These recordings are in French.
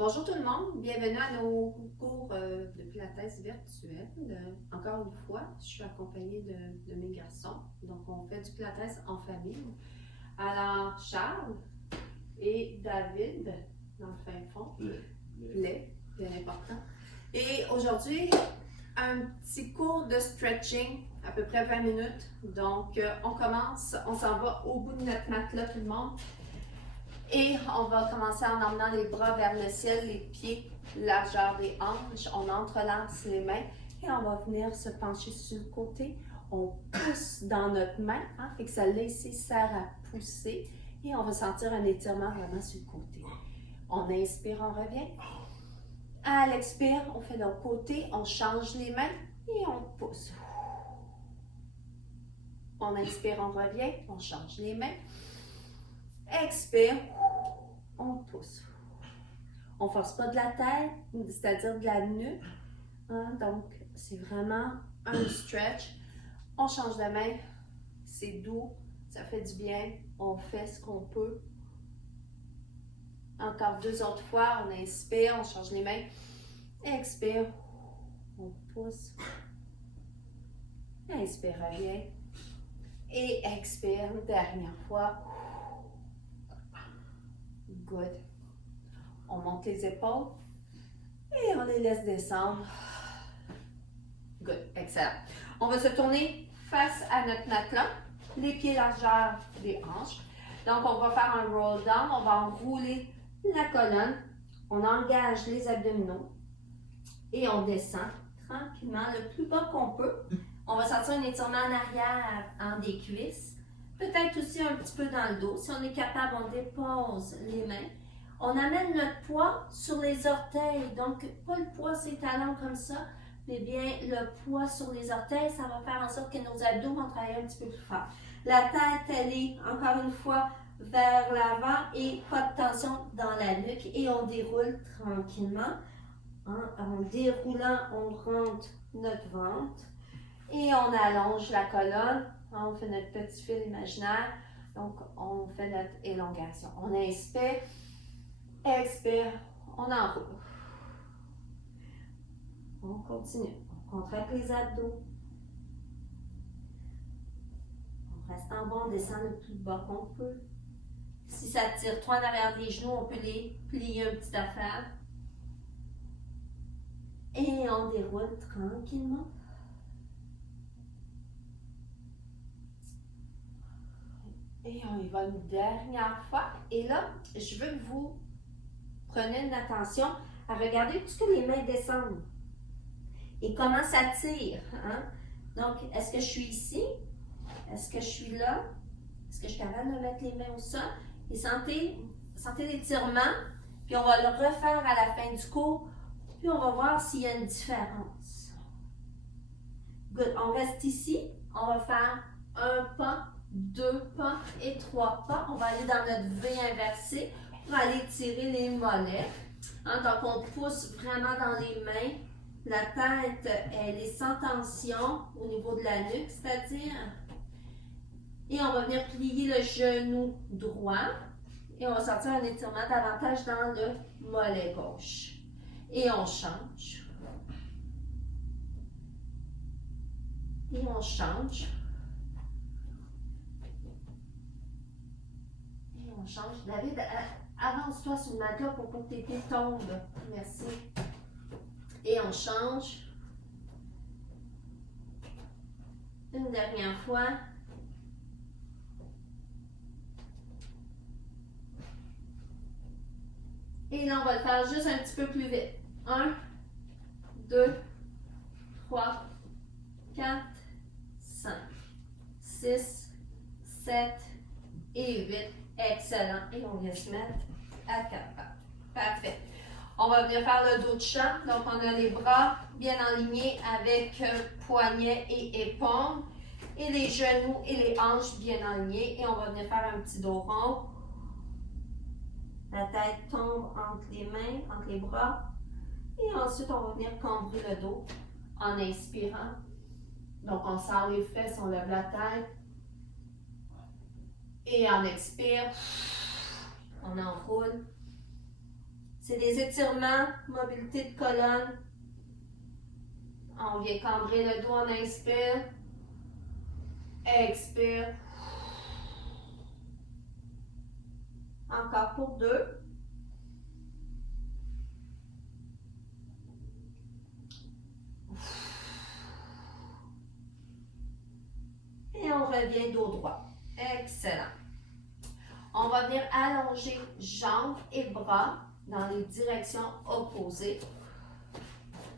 Bonjour tout le monde, bienvenue à nos cours de Pilates virtuel. Encore une fois, je suis accompagnée de mes garçons, donc on fait du Pilates en famille. Alors, Charles et David, dans le fin fond, les, bien important. Et aujourd'hui, un petit cours de stretching, à peu près 20 minutes. Donc, on commence, on s'en va au bout de notre matelas tout le monde. Et on va commencer en emmenant les bras vers le ciel, les pieds, largeur des hanches. On entrelace les mains et on va venir se pencher sur le côté. On pousse dans notre main, fait que celle-là ici sert à pousser et on va sentir un étirement vraiment sur le côté. On inspire, on revient. À l'expire, on fait l'autre côté, on change les mains et on pousse. On inspire, on revient, on change les mains. Expire, on pousse. On ne force pas de la tête, c'est-à-dire de la nuque. Donc, c'est vraiment un stretch. On change de main, c'est doux, ça fait du bien. On fait ce qu'on peut. Encore 2 autres fois, on inspire, on change les mains. Expire, on pousse. Inspire, revient. Et expire, dernière fois. Good. On monte les épaules et on les laisse descendre. Good. Excellent. On va se tourner face à notre matelas, les pieds largeur des hanches. Donc, on va faire un roll down. On va enrouler la colonne. On engage les abdominaux et on descend tranquillement le plus bas qu'on peut. On va sentir un étirement en arrière en des cuisses. Peut-être aussi un petit peu dans le dos. Si on est capable, on dépose les mains. On amène notre poids sur les orteils. Donc, pas le poids sur les talons comme ça, mais bien le poids sur les orteils. Ça va faire en sorte que nos abdos vont travailler un petit peu plus fort. La tête, elle est, encore une fois, vers l'avant et pas de tension dans la nuque. Et on déroule tranquillement. En déroulant, on rentre notre ventre. Et on allonge la colonne. On fait notre petit fil imaginaire. Donc, on fait notre élongation. On inspire, expire, on enroule. On continue. On contracte les abdos. On reste en bas, on descend le plus bas qu'on peut. Si ça tire trop en arrière des genoux, on peut les plier un petit affaire. Et on déroule tranquillement. Et on y va une dernière fois. Et là, je veux que vous preniez une attention à regarder tout ce que les mains descendent. Et comment ça tire. Donc, est-ce que je suis ici? Est-ce que je suis là? Est-ce que je suis capable de mettre les mains au sol? Et sentez l'étirement. Puis on va le refaire à la fin du cours. Puis on va voir s'il y a une différence. Good. On reste ici. On va faire un pas, 2 pas et 3 pas. On va aller dans notre V inversé pour aller tirer les mollets. Donc, on pousse vraiment dans les mains. La tête, elle est sans tension au niveau de la nuque, c'est-à-dire. Et on va venir plier le genou droit. Et on va sortir un étirement davantage dans le mollet gauche. Et on change. Et on change. On change. David, avance-toi sur le matelas pour pas que tes pieds tombent. Merci. Et on change. Une dernière fois. Et là, on va le faire juste un petit peu plus vite. 1, 2, 3, 4, 5, 6, 7 et 8. Excellent. Et on vient se mettre à 4 pattes. Parfait. On va venir faire le dos de chat. Donc, on a les bras bien alignés avec poignets et épaules. Et les genoux et les hanches bien alignés. Et on va venir faire un petit dos rond. La tête tombe entre les mains, entre les bras. Et ensuite, on va venir cambrer le dos en inspirant. Donc, on serre les fesses, on lève la tête. Et on expire, on enroule. C'est des étirements, mobilité de colonne. On vient cambrer le dos, on inspire. Expire. Encore pour 2. Et on revient dos droit. Excellent. On va venir allonger jambes et bras dans les directions opposées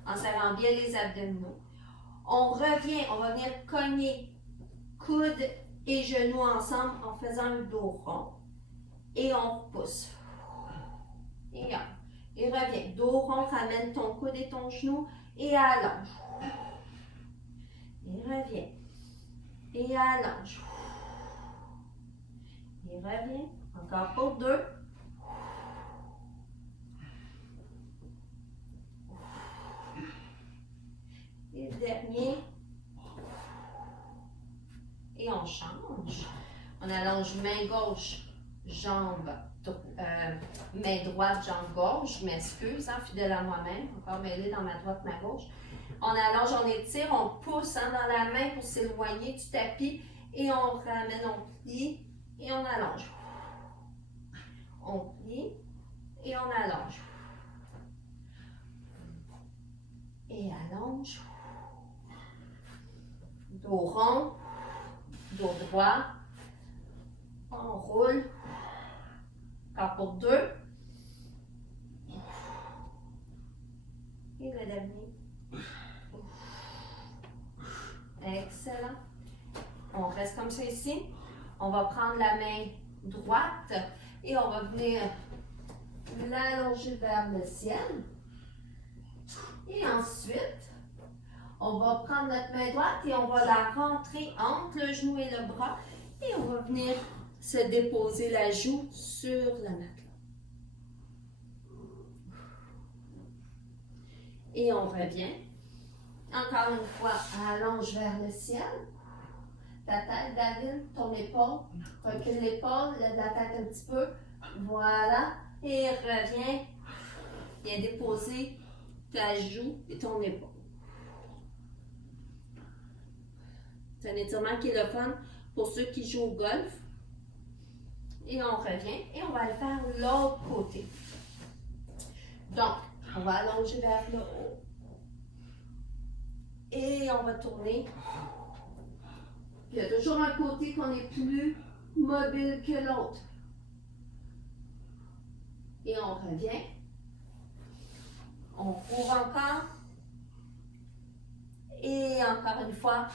en serrant bien les abdominaux. On revient, on va venir cogner coudes et genoux ensemble en faisant un dos rond. Et on repousse. Et reviens. Dos rond, ramène ton coude et ton genou et allonge. Et reviens. Et allonge. Et reviens. Encore pour 2. Et le dernier. Et on change. On allonge main gauche, jambe, main droite, jambe gauche. Je m'excuse, hein, fidèle à moi-même. Encore mêlée dans ma droite, ma gauche. On allonge, on étire, on pousse hein, dans la main pour s'éloigner du tapis. Et on ramène, on plie et on allonge. On plie et on allonge. Et allonge. Dos rond. Dos droit. On roule. Encore pour 2. Et le dernier. Excellent. On reste comme ça ici. On va prendre la main droite et on va venir l'allonger vers le ciel. Et ensuite, on va prendre notre main droite et on va la rentrer entre le genou et le bras. Et on va venir se déposer la joue sur le matelas. Et on revient. Encore une fois, allonge vers le ciel. Ta tête, David, ton épaule. Recule l'épaule, lève la tête un petit peu. Voilà. Et reviens. Viens déposer ta joue et ton épaule. C'est un étirement qui est le fun pour ceux qui jouent au golf. Et on revient et on va le faire l'autre côté. Donc, on va allonger vers le haut. Et on va tourner. Il y a toujours un côté qu'on est plus mobile que l'autre. Et on revient. On court encore. Et encore une fois,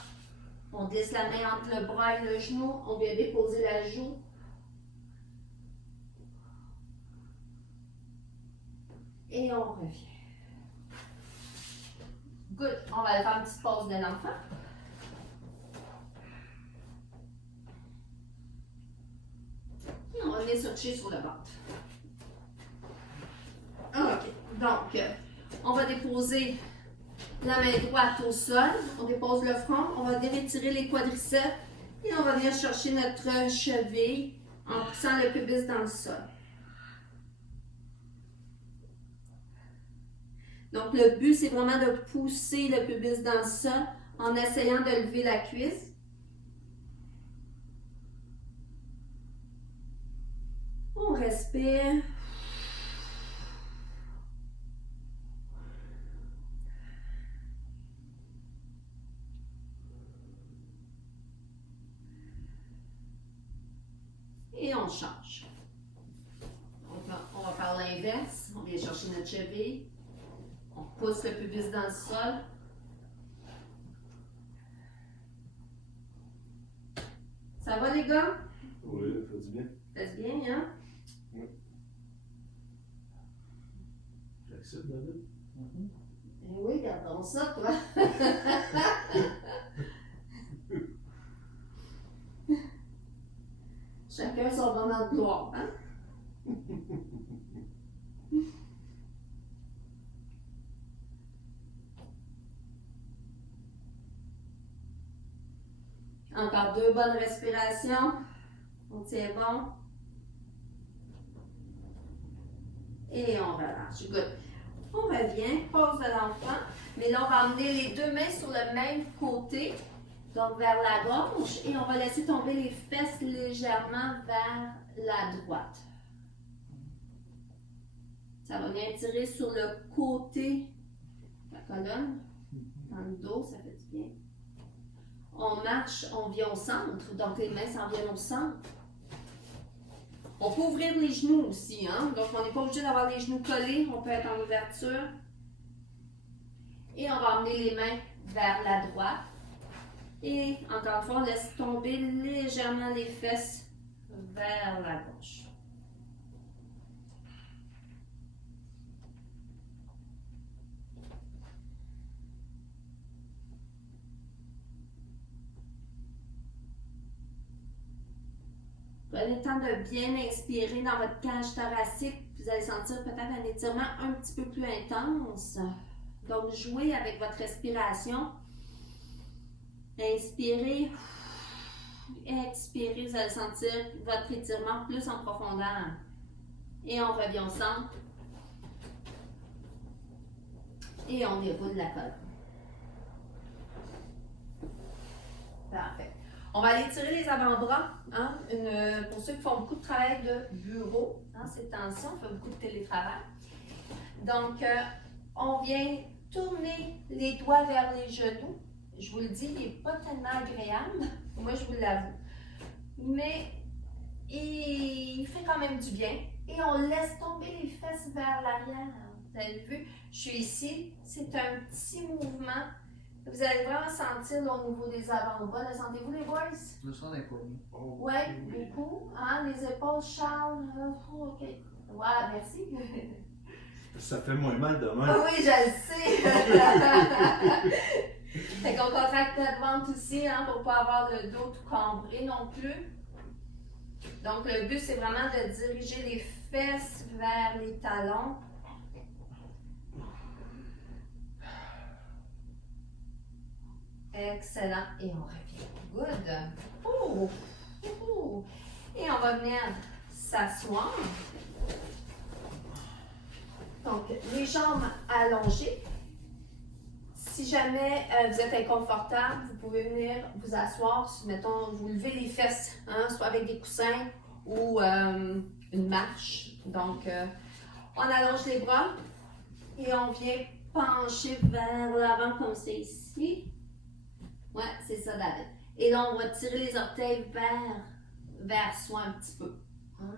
on glisse la main entre le bras et le genou. On vient déposer la joue. Et on revient. Good. On va faire une petite pause de l'enfant. Et on va venir switcher sur le ventre. OK. Donc, on va déposer la main droite au sol. On dépose le front. On va venir étirer les quadriceps. Et on va venir chercher notre cheville en poussant le pubis dans le sol. Donc, le but, c'est vraiment de pousser le pubis dans le sol en essayant de lever la cuisse. On respire. Et on change. On va faire l'inverse. On vient chercher notre cheville. On pousse le pubis dans le sol. Ça va les gars? Oui, ça fait du bien. Ça fait bien, hein? Oui. J'accepte, David. Eh oui, gardons ça, toi. Chacun son moment de gloire, hein? Encore 2 bonnes respirations. On tient bon. Et on relâche. Good. On revient, pose de l'enfant. Mais là, on va emmener les deux mains sur le même côté, donc vers la gauche, et on va laisser tomber les fesses légèrement vers la droite. Ça va bien tirer sur le côté de la colonne, dans le dos, ça fait du bien. On marche, on vient au centre, donc les mains s'en viennent au centre. On peut ouvrir les genoux aussi, hein? Donc on n'est pas obligé d'avoir les genoux collés, on peut être en ouverture. Et on va emmener les mains vers la droite. Et encore une fois, on laisse tomber légèrement les fesses vers la gauche. Prenez le temps de bien inspirer dans votre cage thoracique. Vous allez sentir peut-être un étirement un petit peu plus intense. Donc, jouez avec votre respiration. Inspirez, expirez, vous allez sentir votre étirement plus en profondeur. Et on revient au centre. Et on déroule la colonne. Parfait. On va aller tirer les avant-bras. Hein? Pour ceux qui font beaucoup de travail de bureau, hein, ces temps-ci, on fait beaucoup de télétravail. Donc, on vient tourner les doigts vers les genoux. Je vous le dis, il n'est pas tellement agréable. Moi, je vous l'avoue. Mais il fait quand même du bien. Et on laisse tomber les fesses vers l'arrière. Vous avez vu, je suis ici. C'est un petit mouvement. Vous allez vraiment sentir là, au niveau des avant-bras. Sentez-vous les boys? Je me sens épaules. Oui, beaucoup. Hein? Les épaules, Charles. OK. Ouais, merci. Ça fait moins mal demain. Ah oui, je le sais. Fait qu'on contracte notre ventre aussi, hein, pour ne pas avoir le dos tout cambré non plus. Donc, le but, c'est vraiment de diriger les fesses vers les talons. Excellent. Et on revient. Good. Oh. Oh. Et on va venir s'asseoir. Donc, les jambes allongées. Si jamais vous êtes inconfortable, vous pouvez venir vous asseoir, mettons, vous levez les fesses, hein, soit avec des coussins ou une marche. Donc, on allonge les bras et on vient pencher vers l'avant comme c'est ici. Ouais, c'est ça, David. Et là, on va tirer les orteils vers soi un petit peu. Hein?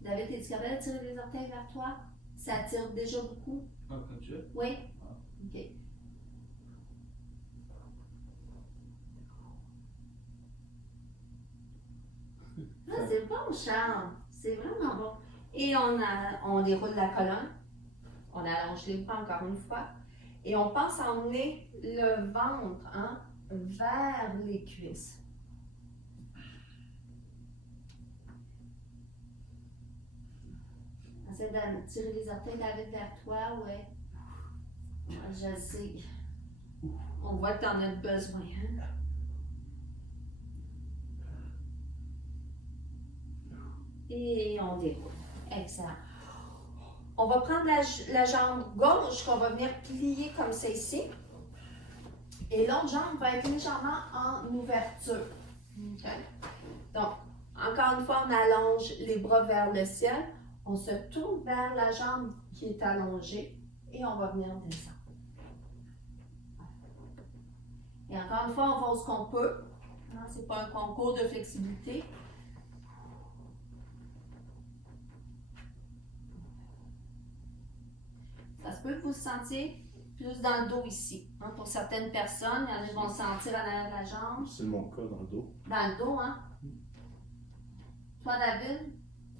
David, es-tu capable de tirer les orteils vers toi? Ça tire déjà beaucoup? Ah, comme ça? Oui? OK. Ah, c'est bon, Charles. C'est vraiment bon. Et on déroule la colonne. On allonge les bras encore une fois. Et on pense à emmener le ventre, hein, vers les cuisses. Essaie de tirer les orteils, David, vers toi, ouais. Je le sais. On voit que tu en as besoin. Hein? Et on déroule. Excellent. On va prendre la jambe gauche qu'on va venir plier comme ça ici. Et l'autre jambe va être légèrement en ouverture. Okay. Donc, encore une fois, on allonge les bras vers le ciel. On se tourne vers la jambe qui est allongée et on va venir descendre. Et encore une fois, on va ce qu'on peut. Ce n'est pas un concours de flexibilité. Ça se peut que vous vous sentiez plus dans le dos ici. Hein, pour certaines personnes, il y en a qui vont se sentir en arrière de la jambe. C'est mon cas dans le dos. Dans le dos, hein? Toi, David,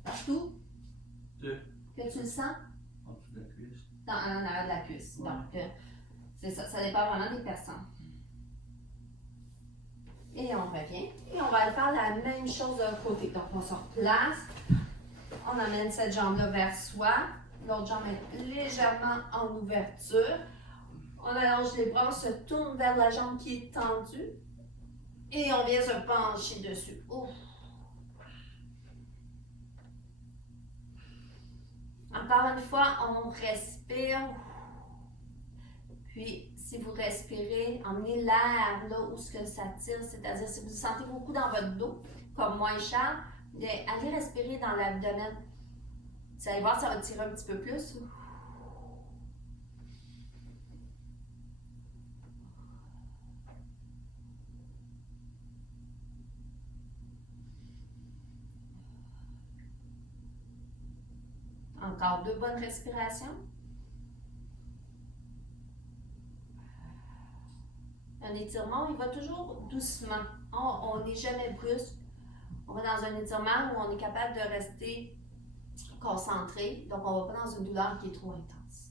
partout? Que tu le sens? En dessous de la cuisse. En arrière de la cuisse. Ouais. Donc, c'est ça. Ça dépend vraiment des personnes. Et on revient. Et on va faire la même chose de l'autre côté. Donc, on se replace. On amène cette jambe-là vers soi. L'autre jambe est légèrement en ouverture. On allonge les bras, on se tourne vers la jambe qui est tendue. Et on vient se pencher dessus. Ouf. Encore une fois, on respire. Puis, si vous respirez, emmenez l'air là où ce que ça tire, c'est-à-dire si vous sentez beaucoup dans votre dos, comme moi et Charles, bien, allez respirer dans l'abdomen. Vous allez voir, ça va tirer un petit peu plus. Encore 2 bonnes respirations. Un étirement, il va toujours doucement. On n'est jamais brusque. On va dans un étirement où on est capable de rester concentré. Donc, on ne va pas dans une douleur qui est trop intense.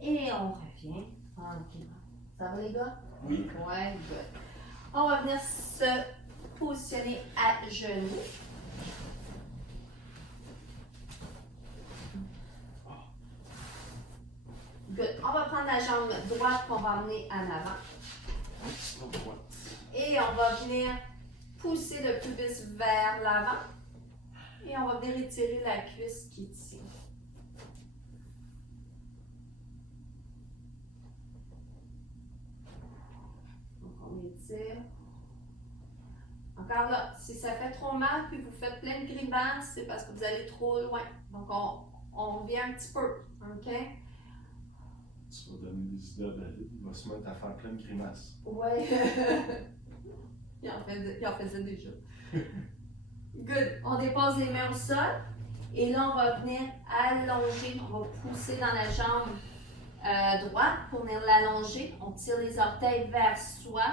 Et on revient tranquillement. Ça va, les gars? Oui. Ouais, good. On va venir se positionner à genoux. Good. On va prendre la jambe droite qu'on va emmener en avant. Et on va venir pousser le pubis vers l'avant. Et on va venir étirer la cuisse qui est ici. Donc on étire. Encore là, si ça fait trop mal puis vous faites plein de grimaces, c'est parce que vous allez trop loin. Donc on revient un petit peu. OK? Tu vas donner des idées à David, il va se mettre à faire plein de grimaces. Ouais. il en faisait déjà. Good. On dépose les mains au sol. Et là, on va venir allonger. On va pousser dans la jambe droite pour venir l'allonger. On tire les orteils vers soi.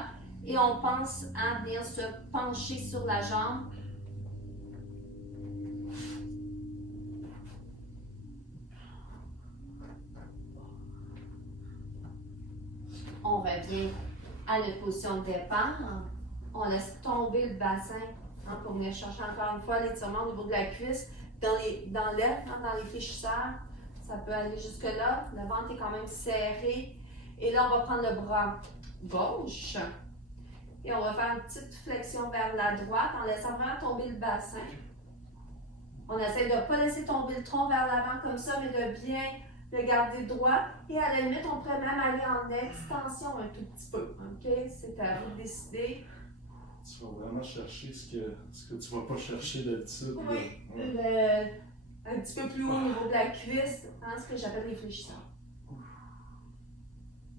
Et on pense à venir se pencher sur la jambe. On revient à notre position de départ. On laisse tomber le bassin pour venir chercher encore une fois l'étirement au niveau de la cuisse. Dans l'aile, dans les fléchisseurs, ça peut aller jusque-là. Le ventre est quand même serré. Et là, on va prendre le bras gauche. Et on va faire une petite flexion vers la droite en laissant vraiment tomber le bassin. On essaie de ne pas laisser tomber le tronc vers l'avant comme ça, mais de bien le garder droit. Et à la limite, on pourrait même aller en extension un tout petit peu. OK? C'est à vous de décider. Tu vas vraiment chercher ce que tu ne vas pas chercher d'habitude. Oui. Ouais. Un petit peu plus haut au niveau de la cuisse, ce que j'appelle les fléchisseurs.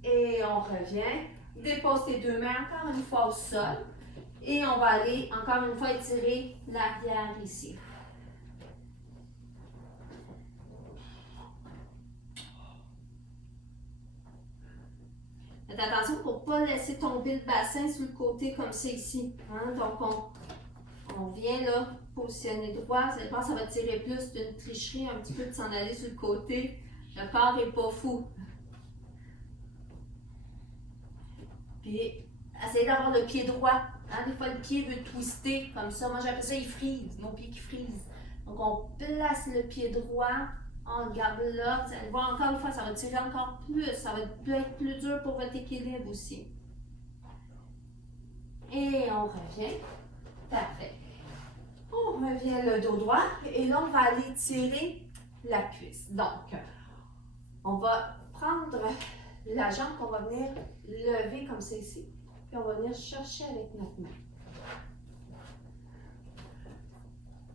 Et on revient. Dépose tes 2 mains encore une fois au sol. Et on va aller encore une fois étirer l'arrière ici. Faites attention pour ne pas laisser tomber le bassin sur le côté comme ça ici. Donc on vient là positionner droit. Vous allez voir, ça va tirer plus d'une tricherie, un petit peu de s'en aller sur le côté. Le corps n'est pas fou. Puis, essayez d'avoir le pied droit. Des fois, le pied veut twister comme ça. Moi, j'appelle ça, il freeze. Mon pied qui freeze. Donc, on place le pied droit. On le garde là. Vous allez voir encore une fois, ça va tirer encore plus. Ça va être plus dur pour votre équilibre aussi. Et on revient. Parfait. On revient le dos droit. Et là, on va aller tirer la cuisse. Donc, on va prendre la jambe qu'on va venir lever comme ça ici. Puis on va venir chercher avec notre main.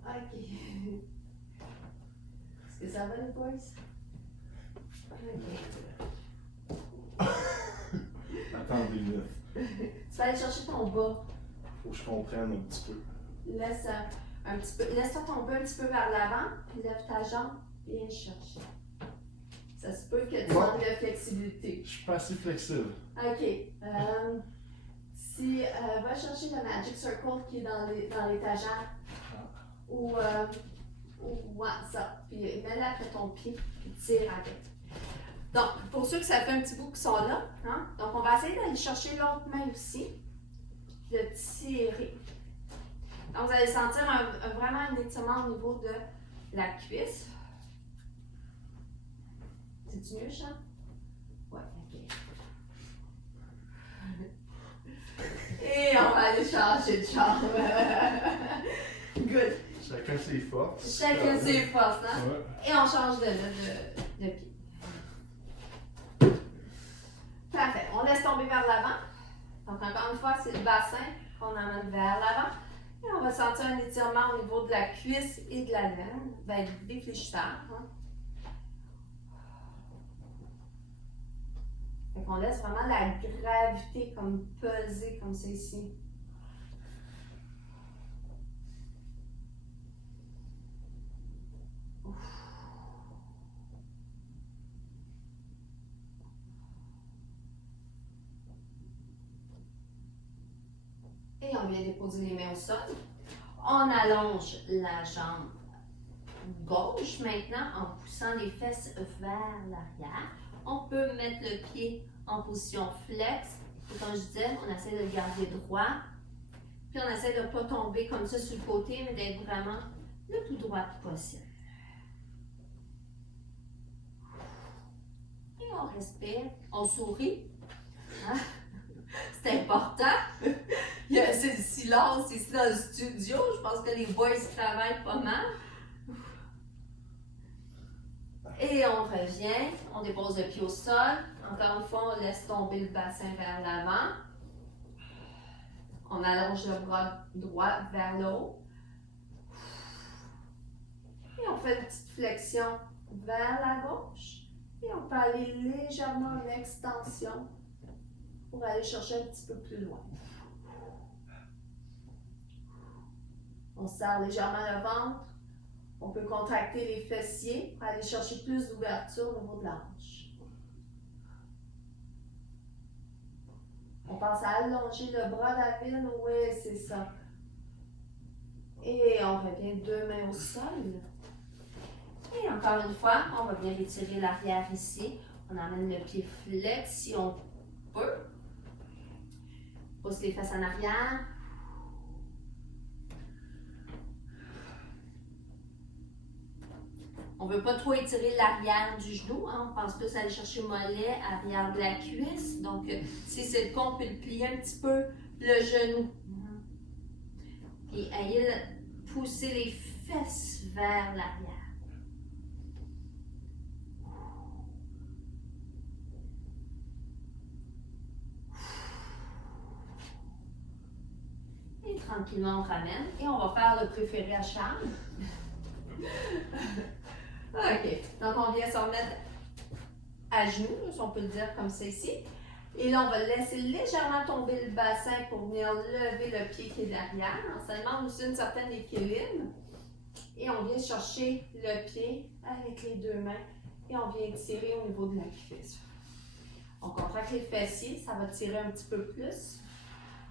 OK. Est-ce que ça va, les boys? OK. Attendez là. Tu vas aller chercher ton bas. Faut que je comprenne un petit peu. Laisse-toi tomber un petit peu vers l'avant, puis lève ta jambe, viens chercher. Ça se peut que tu manques de flexibilité. Je suis pas assez flexible. OK. Va chercher le Magic Circle qui est dans l'étagère. Ou ça. Puis mets-le après ton pied, puis tire avec. Donc, pour ceux que ça fait un petit bout qui sont là, donc on va essayer d'aller chercher l'autre main aussi, puis de tirer. Donc, vous allez sentir vraiment un étirement au niveau de la cuisse. C'est-tu mieux, Charles? Ouais, OK. Et on va aller changer de jambe. Good. Chacun ses forces. Chacun ses forces, hein? Ouais. Et on change de pied. Parfait. On laisse tomber vers l'avant. Donc, encore une fois, c'est le bassin qu'on emmène vers l'avant. Et on va sentir un étirement au niveau de la cuisse et de la laine. Ben, des fléchisseurs. Hein? Fait qu'on laisse vraiment la gravité comme peser comme ça ici. Et on vient déposer les mains au sol. On allonge la jambe gauche maintenant en poussant les fesses vers l'arrière. On peut mettre le pied en position flex. Et comme je disais, on essaie de le garder droit. Puis on essaie de ne pas tomber comme ça sur le côté, mais d'être vraiment le plus droit possible. Et on respire, on sourit. Hein? C'est important. Il y a assez de silence ici dans le studio. Je pense que les boys travaillent pas mal. Et on revient, on dépose le pied au sol. Encore une fois, on laisse tomber le bassin vers l'avant. On allonge le bras droit vers le haut. Et on fait une petite flexion vers la gauche. Et on peut aller légèrement en extension pour aller chercher un petit peu plus loin. On serre légèrement le ventre. On peut contracter les fessiers pour aller chercher plus d'ouverture au niveau de la hanche. On pense à allonger le bras d'Avine. Oui, c'est ça. Et on revient deux mains au sol. Et encore une fois, on va bien étirer l'arrière ici. On emmène le pied flex si on peut. Pousse les fesses en arrière. On ne veut pas trop étirer l'arrière du genou. Hein? On pense plus à aller chercher le mollet, arrière de la cuisse. Donc, si c'est le cas, on peut le plier un petit peu le genou. Puis, ayez pousser les fesses vers l'arrière. Et tranquillement, on ramène. Et on va faire le préféré à Charles. OK. Donc, on vient se remettre à genoux, si on peut le dire comme ça ici. Et là, on va laisser légèrement tomber le bassin pour venir lever le pied qui est derrière. Ça demande aussi un certain équilibre. Et on vient chercher le pied avec les deux mains. Et on vient tirer au niveau de la cuisse. On contracte les fessiers, ça va tirer un petit peu plus.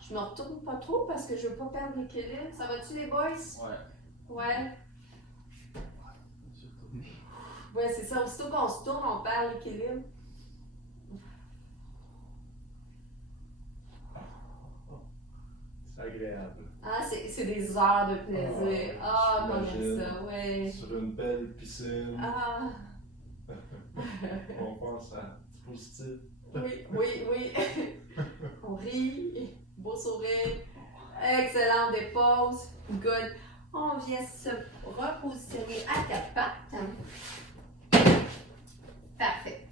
Je me retourne pas trop parce que je veux pas perdre l'équilibre. Ça va-tu les boys? Ouais. Ouais. Ouais, c'est ça. Aussitôt qu'on se tourne, on perd l'équilibre. C'est agréable. Ah, c'est des heures de plaisir. Ah, qu'on aime ça, ouais. Sur une belle piscine. Ah. On pense à du positif. Oui, oui, oui. On rit. Beau sourire. Excellent, on dépose. Good. On vient se repositionner à quatre pattes. Parfait.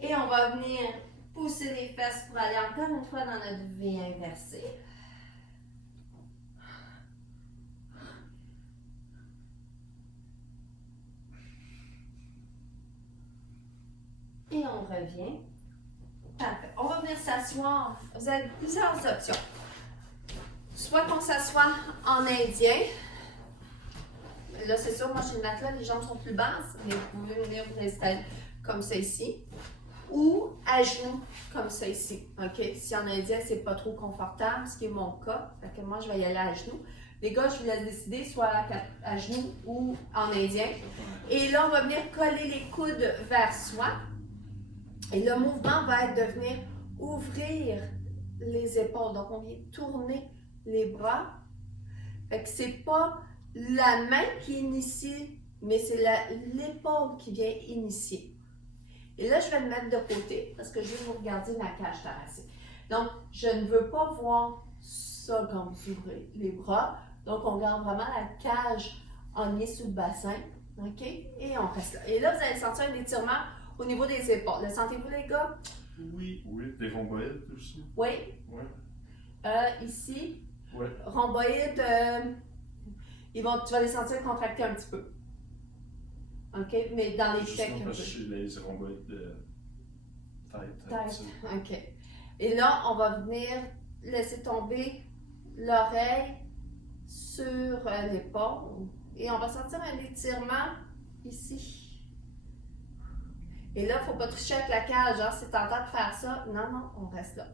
Et on va venir pousser les fesses pour aller encore une fois dans notre V inversée. Et on revient. Parfait. On va venir s'asseoir. Vous avez plusieurs options. Soit qu'on s'assoit en indien. Là, c'est sûr, moi, chez le matelas, les jambes sont plus basses, mais vous pouvez venir vous installer comme ça ici. Ou à genoux, comme ça ici. OK? Si en indien, c'est pas trop confortable, ce qui est mon cas, fait que moi, je vais y aller à genoux. Les gars, je vous laisse décider, soit à genoux ou en indien. Et là, on va venir coller les coudes vers soi. Et le mouvement va être de venir ouvrir les épaules. Donc, on vient tourner les bras. Fait que c'est pas la main qui initie, mais c'est l'épaule qui vient initier. Et là, je vais me mettre de côté parce que je vais vous regarder ma cage thoracique. Donc, je ne veux pas voir ça quand vous ouvrez les bras. Donc, on garde vraiment la cage emmenée sous le bassin. OK? Et on reste là. Et là, vous allez sentir un étirement au niveau des épaules. Le sentez-vous, les gars? Oui, oui. Des rhomboïdes aussi. Oui. Oui. Ici. Oui. Rhomboïdes, tu vas les sentir contracter un petit peu. OK? Mais dans les checs un peu. Parce que j'ai les rhomboïdes de tête. Tête. OK. Et là, on va venir laisser tomber l'oreille sur l'épaule. Et on va sentir un étirement ici. Et là, il ne faut pas toucher avec la cage. Hein? Si tu tentant de faire ça, non, on reste là.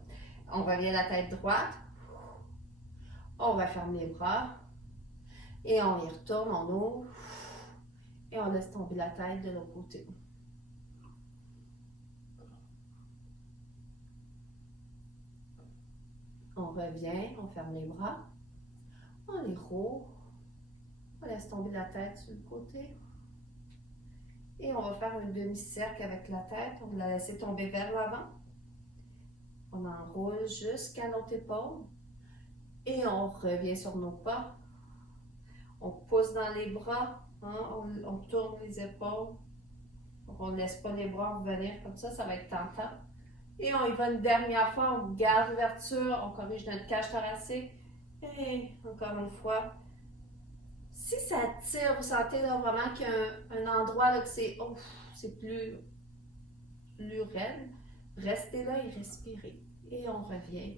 On revient la tête droite. On va fermer les bras. Et on y retourne, on ouvre. Et on laisse tomber la tête de l'autre côté. On revient, on ferme les bras. On les rouvre. On laisse tomber la tête sur le côté. Et on va faire un demi-cercle avec la tête. On va la laisser tomber vers l'avant. On enroule jusqu'à notre épaule. Et on revient sur nos pas. On pousse dans les bras. Hein? On tourne les épaules. On ne laisse pas les bras revenir comme ça. Ça va être tentant. Et on y va une dernière fois. On garde l'ouverture. On corrige notre cage thoracique. Et encore une fois. Si ça tire, vous sentez là, vraiment qu'il y a un endroit là, que c'est plus raide, restez là et respirez. Et on revient.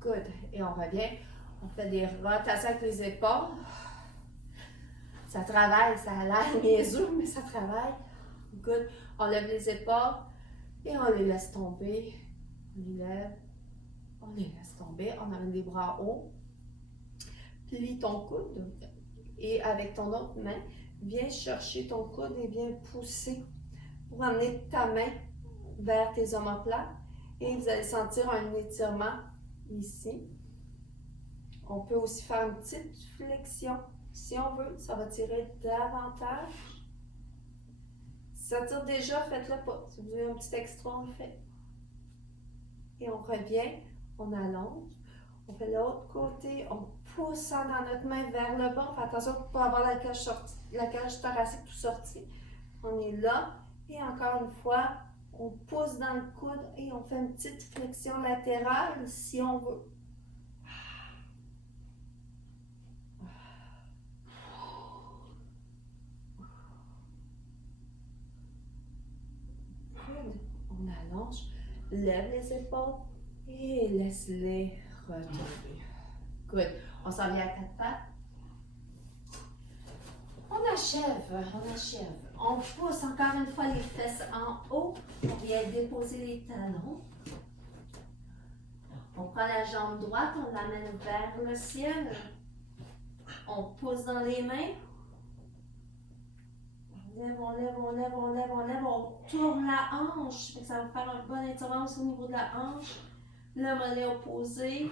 Good. Et on revient. On fait des rotations avec les épaules. Ça travaille, ça a l'air niaiseux, mais ça travaille. Good. On lève les épaules et on les laisse tomber. On les lève. On les laisse tomber, on amène les bras hauts, plie ton coude et avec ton autre main, viens chercher ton coude et viens pousser pour amener ta main vers tes omoplates et vous allez sentir un étirement ici. On peut aussi faire une petite flexion si on veut, ça va tirer davantage. Si ça tire déjà, faites-le pas. Si vous avez un petit extra, on le fait. Et on revient. On allonge, on fait l'autre côté, on pousse dans notre main vers le bas. On fait attention pour ne pas avoir la cage thoracique tout sortie. On est là et encore une fois, on pousse dans le coude et on fait une petite flexion latérale si on veut. On allonge, lève les épaules. Et laisse-les retomber. Good. On s'en vient à quatre pattes. On achève. On pousse encore une fois les fesses en haut. On vient déposer les talons. On prend la jambe droite, on l'amène vers le ciel. On pousse dans les mains. On lève, on tourne la hanche. Ça va faire un bon intervention au niveau de la hanche. Le mollet opposé.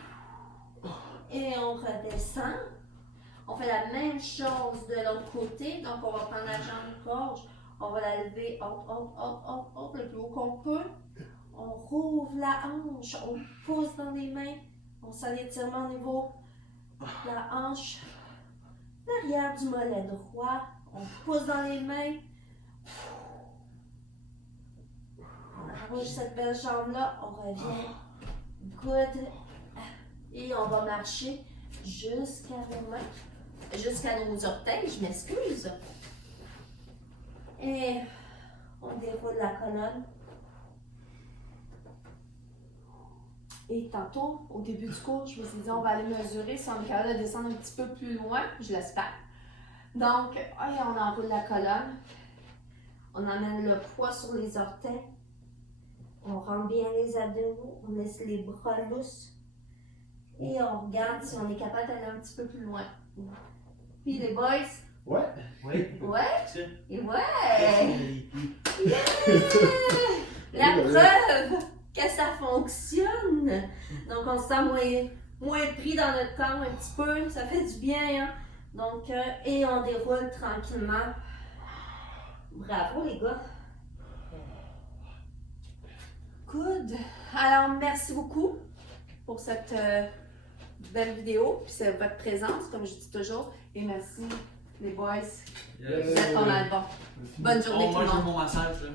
Et on redescend. On fait la même chose de l'autre côté. Donc, on va prendre la jambe gauche. On va la lever haute, le plus haut qu'on peut. On rouvre la hanche. On pousse dans les mains. On sent l'étirement au niveau de la hanche. L'arrière du mollet droit. On pousse dans les mains. On arrange cette belle jambe-là. On revient. Good. Et on va marcher jusqu'à nos mains. Jusqu'à nos orteils, je m'excuse. Et on déroule la colonne. Et tantôt, au début du cours, je vous ai dit, on va aller mesurer si on est capable de descendre un petit peu plus loin, je l'espère. Donc, on enroule la colonne. On amène le poids sur les orteils. On rentre bien les abdominaux. On laisse les bras lousses. Et on regarde si on est capable d'aller un petit peu plus loin. Puis les boys. Ouais. Oui. Ouais. Et ouais. Yeah. La preuve que ça fonctionne. Donc on se sent moins pris dans notre corps un petit peu. Ça fait du bien. Hein? Donc, et on déroule tranquillement. Bravo les gars. Good. Alors, merci beaucoup pour cette belle vidéo, puis c'est votre présence, comme je dis toujours. Et merci, les boys. Vous êtes en album. Bonne journée, tout Moi, le je veux monde. mon massage, là.